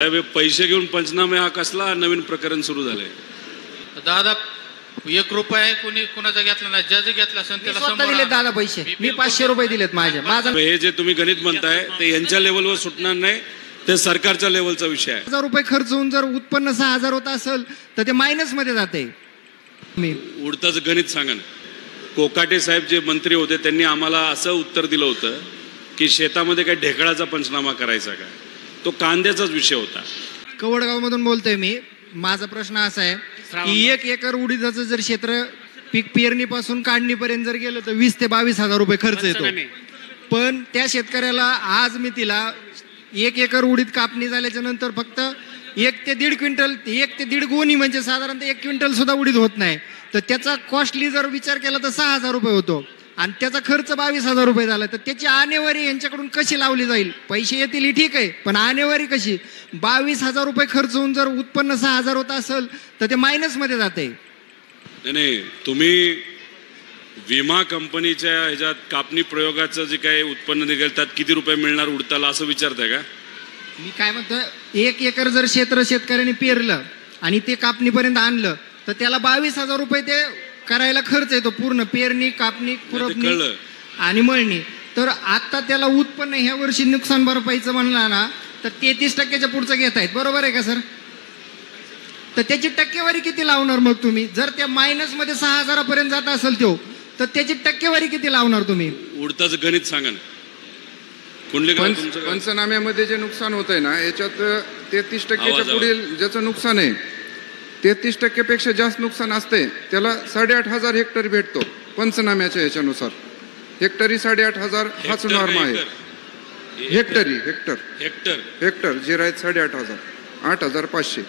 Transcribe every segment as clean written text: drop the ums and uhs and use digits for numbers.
पैसे घेऊन पंचनामे हा कसला नवीन प्रकरण सुरू झालंय? दादा 1 रुपया कोणी कोणाचा घेतला नाही, ज्याचं घेतला असेल त्याला स्वतः दिले दादा पैसे. मी 500 रुपये दिलेत माझा. हे जे तुम्ही गणित म्हणताय ते यांच्या लेवलवर सुटणार नाही, ते सरकारच्या लेवलचा विषय आहे. 1000 रुपये खर्च होऊन जर उत्पन्न 6000 होत असेल तर ते मायनस मध्ये जाते. मी उडताच गणित सांगा ना. कोकाटे साहेब जे मंत्री होते त्यांनी आम्हाला असं उत्तर दिलं होतं की शेतामध्ये काही ढेकळाचा पंचनामा करायचा का? तो कांद्याचाच विषय होता. कवडगाव मधून बोलतोय मी. माझा प्रश्न असा आहे की 1 एकर उडीदाचं जर क्षेत्र पीक पेरणीपासून काढणीपर्यंत जर गेलं तर 20 ते 22,000 रुपये खर्च येतो. पण त्या शेतकऱ्याला आज मी तिला 1 एकर उडीद कापणी झाल्याच्या नंतर फक्त 1 ते 1.5 क्विंटल 1 ते 1.5 गोणी म्हणजे साधारणतः 1 क्विंटल सुद्धा उडीद होत नाही. तर त्याचा कॉस्टली जर विचार केला तर 6,000 रुपये होतो आणि त्याचा खर्च 22,000 रुपये झाला. तर त्याची आणेवारी यांच्याकडून कशी लावली जाईल? पैसे येतील ही ठीक आहे, पण आणेवारी कशी? 22,000 रुपये खर्च होऊन जर उत्पन्न 6,000 होत असेल तर ते मायनस मध्ये जाते. नाही, तुम्ही विमा कंपनीच्या ह्याच्यात कापणी प्रयोगाचं जे काही उत्पन्न निघेल त्यात किती रुपये मिळणार उडताला असं विचारताय का? मी काय म्हणतोय, 1 एकर जर क्षेत्र शेतकऱ्यांनी पेरलं आणि ते कापणीपर्यंत आणलं तर त्याला 22,000 रुपये ते करायला खर्च येतो. पूर्ण पेरणी, कापणी, खुरपणी आणि मळणी. तर आता त्याला उत्पन्न ह्या वर्षी नुकसान भरपाईचं म्हणलं ना तर 33% पुढचं घेत आहेत. बरोबर आहे का सर? तर त्याची टक्केवारी किती लावणार मग तुम्ही? जर त्या मायनस मध्ये 6,000 पर्यंत जात असेल तो, तर त्याची टक्केवारी किती लावणार तुम्ही? उडताच गणित सांगा ना. कुंडली पंचनाम्यामध्ये जे नुकसान होत आहे ना, याच्यात 33%च्या पुढील ज्याचं नुकसान आहे, 33% पेक्षा जास्त नुकसान असते त्याला 8,500 हेक्टर भेटतो पंचनाम्याच्या याच्यानुसार. हेक्टरी 8,500 हाच नॉर्म आहे. हेक्टर जे राहत 8,500, 8,500.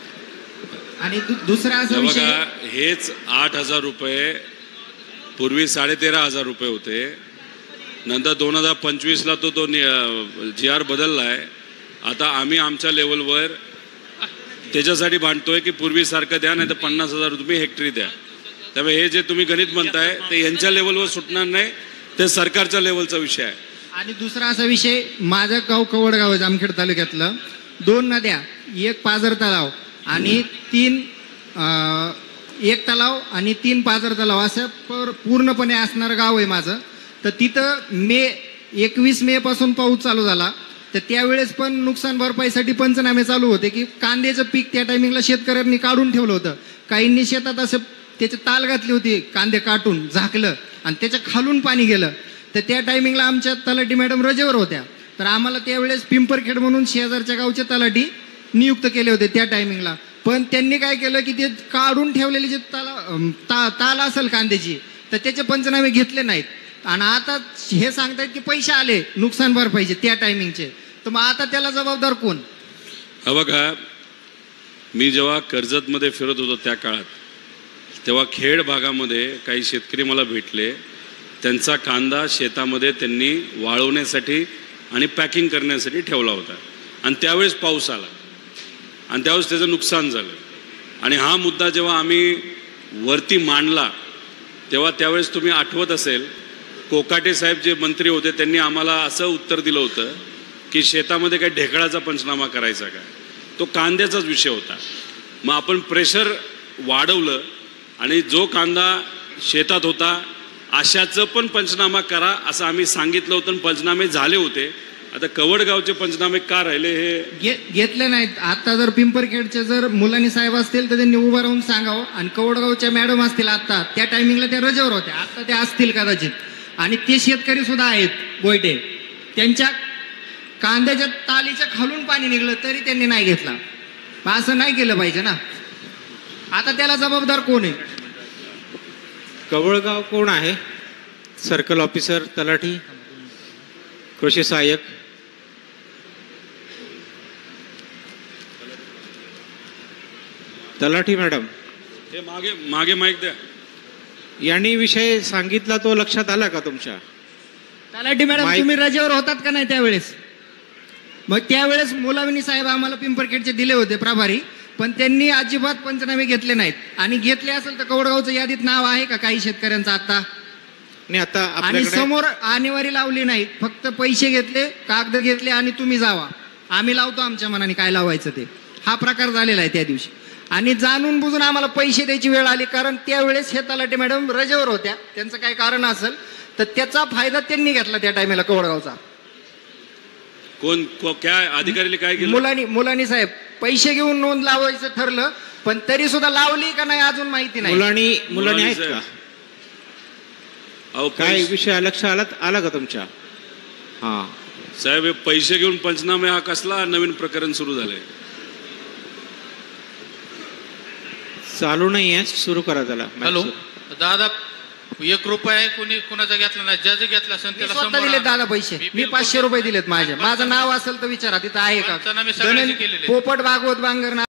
आणि दुसरा असा विषय, हेच 8,000 रुपये पूर्वी 13,500 रुपये होते. नंतर 2025ला तो GR बदललाय. आता आम्ही आमच्या लेवलवर त्याच्यासाठी भांडतोय की पूर्वीसारखं द्या, नाही तर 50,000 तुम्ही हेक्टरी द्या. त्यामुळे हे जे तुम्ही गणित म्हणताय ते यांच्या लेवलवर सुटणार नाही, ते सरकारच्या लेवलचा विषय आहे. आणि दुसरा असा विषय, माझं गाव कवडगाव आहे जामखेड तालुक्यातलं. 2 नद्या, 1 पाझर तलाव आणि 1 तलाव आणि 3 पाझर तलाव असं पूर्णपणे असणारं गाव आहे माझं. तर तिथं 21 मे पासून पाऊस चालू झाला. तर त्यावेळेस पण नुकसान भरपाईसाठी पंचनामे चालू होते की कांद्याचं पीक त्या टायमिंगला शेतकऱ्यांनी काढून ठेवलं होतं. काहींनी शेतात असं त्याची ताल घातली होती, कांदे काटून झाकलं आणि त्याच्या खालून पाणी गेलं. तर त्या टायमिंगला आमच्या तलाठी मॅडम रजेवर होत्या. तर आम्हाला त्यावेळेस पिंपरखेड म्हणून शेजारच्या गावचे तलाठी नियुक्त केले होते त्या टायमिंगला. पण त्यांनी काय केलं की ते काढून ठेवलेली जे ताल असेल कांद्याची, तर त्याचे पंचनामे घेतले नाहीत. आणि आता हे सांगतायत की पैसे आले नुकसान भरपाईचे त्या टायमिंगचे. तर मग आता त्याला जबाबदार कोण? हा बघा, मी जेव्हा कर्जतमध्ये फिरत होतो त्या काळात, तेव्हा खेड भागामध्ये काही शेतकरी मला भेटले. त्यांचा कांदा शेतामध्ये त्यांनी वाळवण्यासाठी आणि पॅकिंग करण्यासाठी ठेवला होता आणि त्यावेळेस पाऊस आला आणि त्यावेळेस त्याचं नुकसान झालं. आणि हा मुद्दा जेव्हा आम्ही वरती मांडला तेव्हा त्यावेळेस तुम्ही आठवत असेल, कोकाटे साहेब जे मंत्री होते त्यांनी आम्हाला असं उत्तर दिलं होतं की शेतामध्ये काही ढेकळाचा पंचनामा करायचा का? तो कांद्याचाच विषय होता. मग आपण प्रेशर वाढवलं आणि जो कांदा शेतात होता अशाचं पण पंचनामा करा असं आम्ही सांगितलं होतं. पंचनामे झाले होते. आता कवडगावचे पंचनामे का राहिले हे घेतले नाहीत. आता जर पिंपरखेडचे जर मुलांनी साहेब असतील तर त्यांनी उभं राहून सांगावं. आणि कवडगावच्या मॅडम असतील आता, त्या टायमिंगला त्या रजेवर होत्या, आता त्या असतील कदाचित. आणि ते शेतकरी सुद्धा आहेत गोयटे, त्यांच्या कांद्याच्या तालीच्या खालून पाणी निघलं तरी त्यांनी नाही घेतला. असं नाही केलं पाहिजे ना. आता त्याला जबाबदार कोण आहे? कवळगाव कोण आहे? सर्कल ऑफिसर, तलाठी, कृषी सहाय्यक. तलाठी मॅडम, हे मागे माईक द्या. यांनी विषय सांगितला तो लक्षात आला का तुमच्या? तलाठी मॅडम, तुम्ही रजेवर होतात का नाही त्यावेळेस? मग त्यावेळेस मुलाविनी साहेब आम्हाला पिंपरखेडचे दिले होते प्रभारी, पण त्यांनी अजिबात पंचनामे घेतले नाहीत. आणि घेतले असेल तर कवडगावचं यादीत नाव आहे का काही शेतकऱ्यांचं आता? नाही. आता आणि समोर आणेवारी लावली नाही, फक्त पैसे घेतले, कागद घेतले आणि तुम्ही जावा, आम्ही लावतो आमच्या मनाने काय लावायचं ते. हा प्रकार झालेला आहे त्या दिवशी. आणि जाणून बुजून आम्हाला पैसे द्यायची वेळ आली, कारण त्यावेळेस हे तलाठी मॅडम रजेवर होत्या, त्यांचं काही कारण असेल तर त्याचा फायदा त्यांनी घेतला त्या टायमेला कवडगावचा. काय अधिकारीला काय केलं? मुलांनी साहेब पैसे घेऊन नोंद लावायचं ठरलं, पण तरी सुद्धा लावली का नाही अजून माहिती नाही. मुलांनी आहेत का? अहो काय विषय लक्षात आला का तुमच्या? हा साहेब, हे पैसे घेऊन पंचनामे हा कसला नवीन प्रकरण सुरू झालंय? चालू नाहीये, सुरू करा त्याला. हॅलो दादा, 1 रुपया कुणाचा घेतला नाही, ज्याचं घेतला असेल मी त्याला स्वतः समोर दिलेत आणा. दादा पैसे. मी 500 रुपये दिलेत माझे. माझं नाव असेल तर विचारा, तिथं आहे का? पंचनामे सगळ्यांनी केलेले आहेत. पोपट भागवत बांगर